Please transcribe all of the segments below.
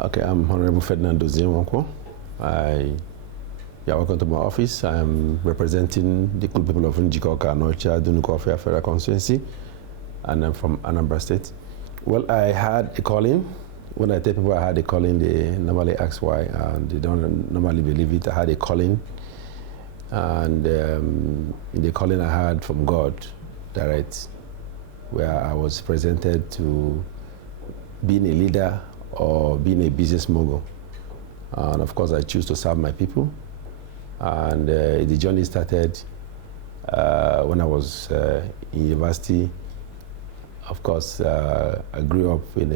Okay, I'm Honorable Dozie Nwankwo. You're welcome to my office. I'm representing the good people of Njikoka, Nocha, Dunukofia Federal Constituency, and I'm from Anambra State. Well, I had a calling. When I tell people I had a calling, they normally ask why, and they don't normally believe it. I had a calling, and in the calling I had from God, direct, where I was presented to being a leader or being a business mogul. And of course, I choose to serve my people. And the journey started when I was in university. Of course, I grew up with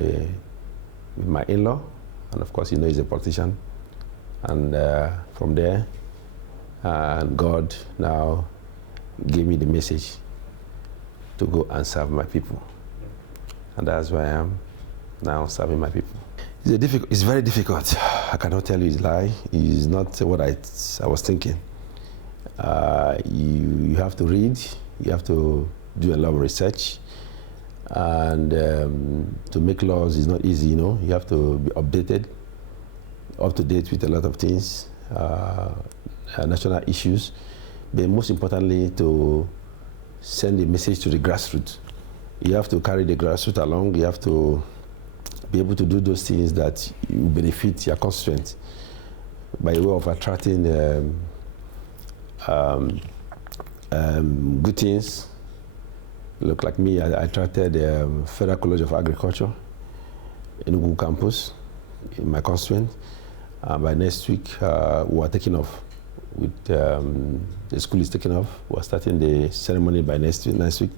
my in-law, and of course, he's a politician. And from there, God now gave me the message to go and serve my people. And that's where I am now, serving my people. It's very difficult. I cannot tell you it's a lie. It's not what I was thinking. You have to read, you have to do a lot of research, and to make laws is not easy, You have to be updated, up to date with a lot of things, national issues, but most importantly, to send a message to the grassroots. You have to carry the grassroots along. You have to be able to do those things that you benefit your constituents by way of attracting good things. Look like me, I attracted Federal College of Agriculture in Ugu campus in my constituent. By next week, we are taking off. With the school is taking off. We are starting the ceremony by next week.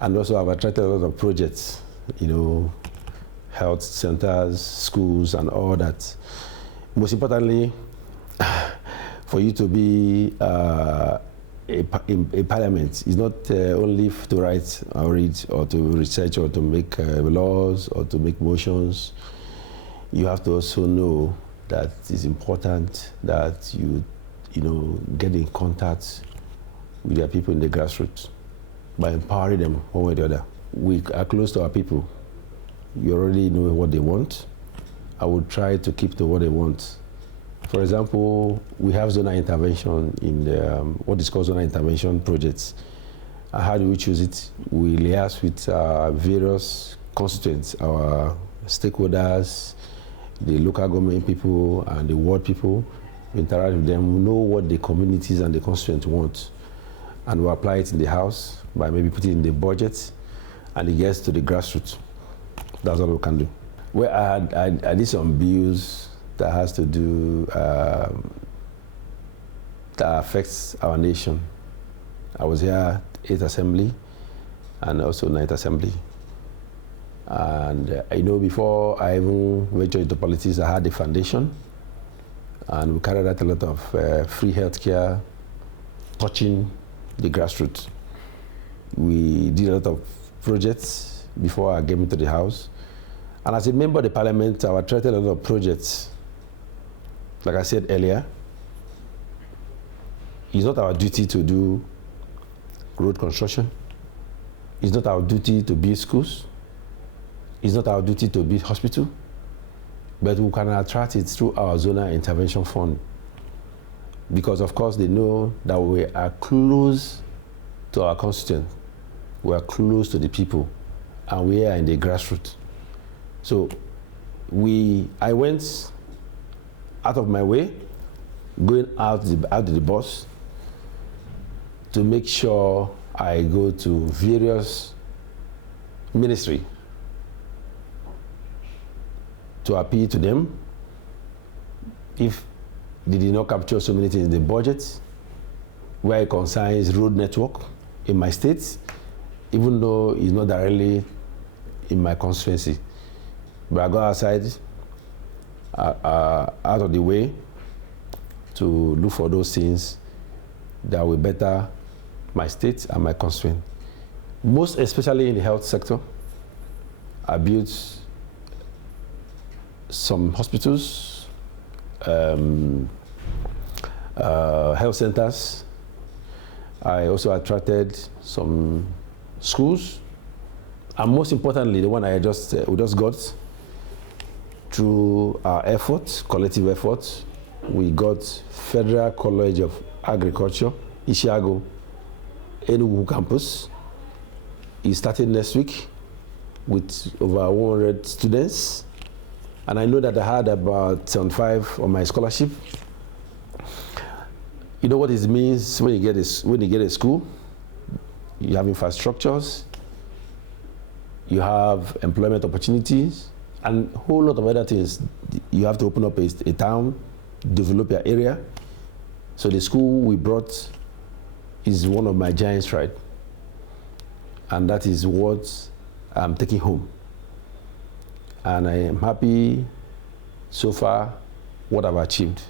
And also I've attracted a lot of projects, health centers, schools, and all that. Most importantly, for you to be a parliament is not only to write or read or to research or to make laws or to make motions. You have to also know that it's important that you get in contact with your people in the grassroots by empowering them one way or the other. We are close to our people. You already know what they want. I would try to keep to what they want. For example, we have zonal intervention in what is called zonal intervention projects. How do we choose it? We liaise with various constituents, our stakeholders, the local government people, and the ward people. We interact with them. We know what the communities and the constituents want, and we apply it in the house by maybe putting it in the budget, and it gets to the grassroots. That's all we can do. Well, I did some bills that has to do, that affects our nation. I was here 8th Assembly and also 9th Assembly. And before I even ventured into politics, I had a foundation, and we carried out a lot of free healthcare, touching the grassroots. We did a lot of projects before I came into the House. And as a member of the Parliament, I attracted a lot of projects. Like I said earlier, it's not our duty to do road construction. It's not our duty to build schools. It's not our duty to build hospital. But we can attract it through our zonal intervention fund. Because of course they know that we are close to our constituents. We are close to the people, and we are in the grassroots. So I went out of my way, going out of the bus, to make sure I go to various ministries to appeal to them if they did not capture so many things in the budget, where it concerns road network in my state, even though it's not directly in my constituency. But I go outside, out of the way, to look for those things that will better my state and my constituent. Most especially in the health sector, I built some hospitals, health centers. I also attracted some schools And most importantly, the one we just got through our efforts, collective efforts, we got Federal College of Agriculture, Ishiago, Enugu campus. It started next week with over 100 students. And I know that I had about 75 on my scholarship. You know what it means when you get a school? You have infrastructures, you have employment opportunities, and a whole lot of other things. You have to open up a town, develop your area. So the school we brought is one of my giant strides. And that is what I'm taking home. And I am happy so far what I've achieved.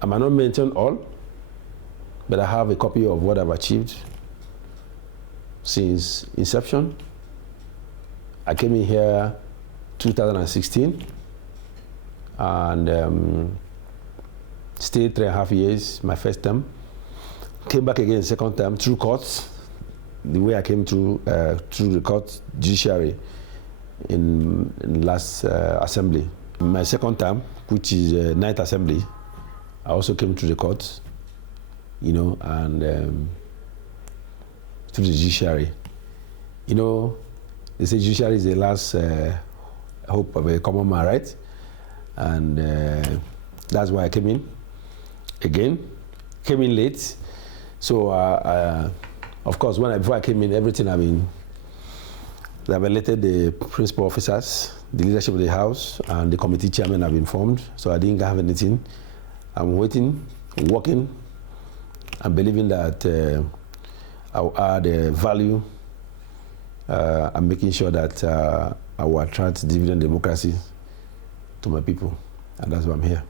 I might not mention all, but I have a copy of what I've achieved since inception. I came in here 2016 and stayed 3.5 years, my first term. Came back again second term through courts. The way I came through the court judiciary in last assembly. My second term, which is ninth assembly, I also came through the court, you know, and through the judiciary. You know, they say judiciary is the last hope of a common man, right? And that's why I came in again. Came in late, so of course, before I came in, everything they've elected the principal officers, the leadership of the house, and the committee chairman have been formed. So I didn't have anything. I'm waiting, working, and believing that I'll add value. I'm making sure that I will attract dividend democracy to my people, and that's why I'm here.